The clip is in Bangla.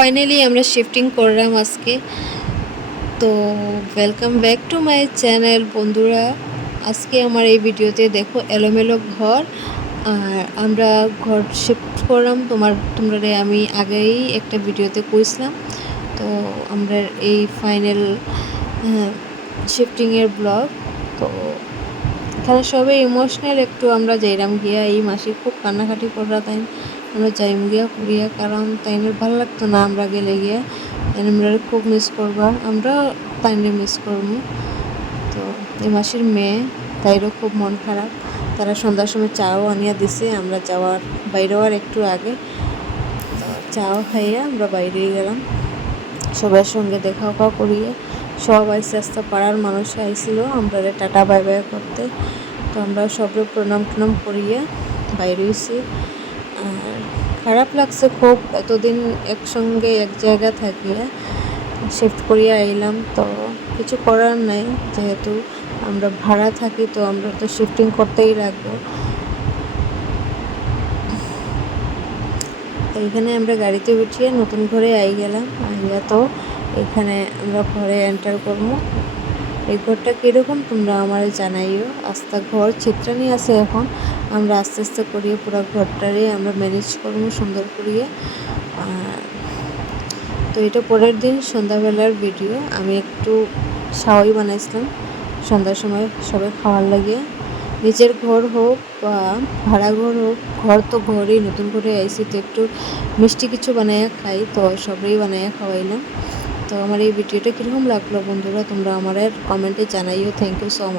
ফাইনালি আমরা শিফটিং করলাম আজকে। তো welcome back to my channel বন্ধুরা। আজকে আমার এই ভিডিওতে দেখো এলোমেলো ঘর, আর আমরা ঘর শিফট করলাম। তোমরা আমি আগেই একটা ভিডিওতে কইছিলাম। তো আমরা এই ফাইনাল শিফটিংয়ের ব্লগ। তো এখানে সবাই ইমোশনাল একটু। আমরা যাইলাম গিয়া এই মাসে খুব কান্নাকাটি করা, তাই আমরা যাইম গিয়া ঘুরিয়া, কারণ তাইনের ভালো লাগতো না আমরা গেলে গিয়া। আমরা খুব মিস করবা, আমরা তাইনে মিস করবো। তো এই মাসের মেয়ে, তাইরও খুব মন খারাপ। তারা সন্ধ্যার সময় চাও আনিয়া দিছে আমরা যাওয়ার বাইরেও আর একটু আগে। তো চাও খাইয়া আমরা বাইরে গেলাম, সবার সঙ্গে দেখা করিয়ে। সব আইসে আস্তে পাড়ার মানুষ আইছিল আমরা টাটা বাই বাই করতে। তো আমরা সবরে প্রণাম টনাম করিয়ে বাইরে হয়েছি। আর খারাপ লাগছে খুব, এতদিন একসঙ্গে এক জায়গা থাকলে শিফট করিয়া আইলাম। তো কিছু করার নাই, যেহেতু আমরা ভাড়া থাকি তো আমরা তো শিফটিং করতেই লাগবো। তো এখানে আমরা গাড়িতে উঠিয়ে নতুন ঘরে আই গেলাম। আইয়া তো এখানে আমরা ঘরে এন্টার করবো। এই ঘরটা কীরকম তোমরা আমার জানাইও। আস্তে ঘর চিত্রানি আছে, এখন আমরা আস্তে আস্তে করিয়ে পুরো ঘরটারে আমরা ম্যানেজ করবো সুন্দর করিয়ে। তো এটা পরের দিন সন্ধ্যাবেলার ভিডিও। আমি একটু শাওয়াই বানাইছিলাম সন্ধ্যার সময় সবাই খাওয়ার লাগে। নিজের ঘর হোক বা ভাড়া ঘর হোক, ঘর তো ঘরই, নতুন করে আইসি তো একটু মিষ্টি কিছু বানাইয়া খাই। তো সবাই বানাইয়া খাওয়াইলাম। তো আমার এই ভিডিওটা কীরকম লাগলো বন্ধুরা তোমরা আমার কমেন্টে জানাইও। Thank you so much.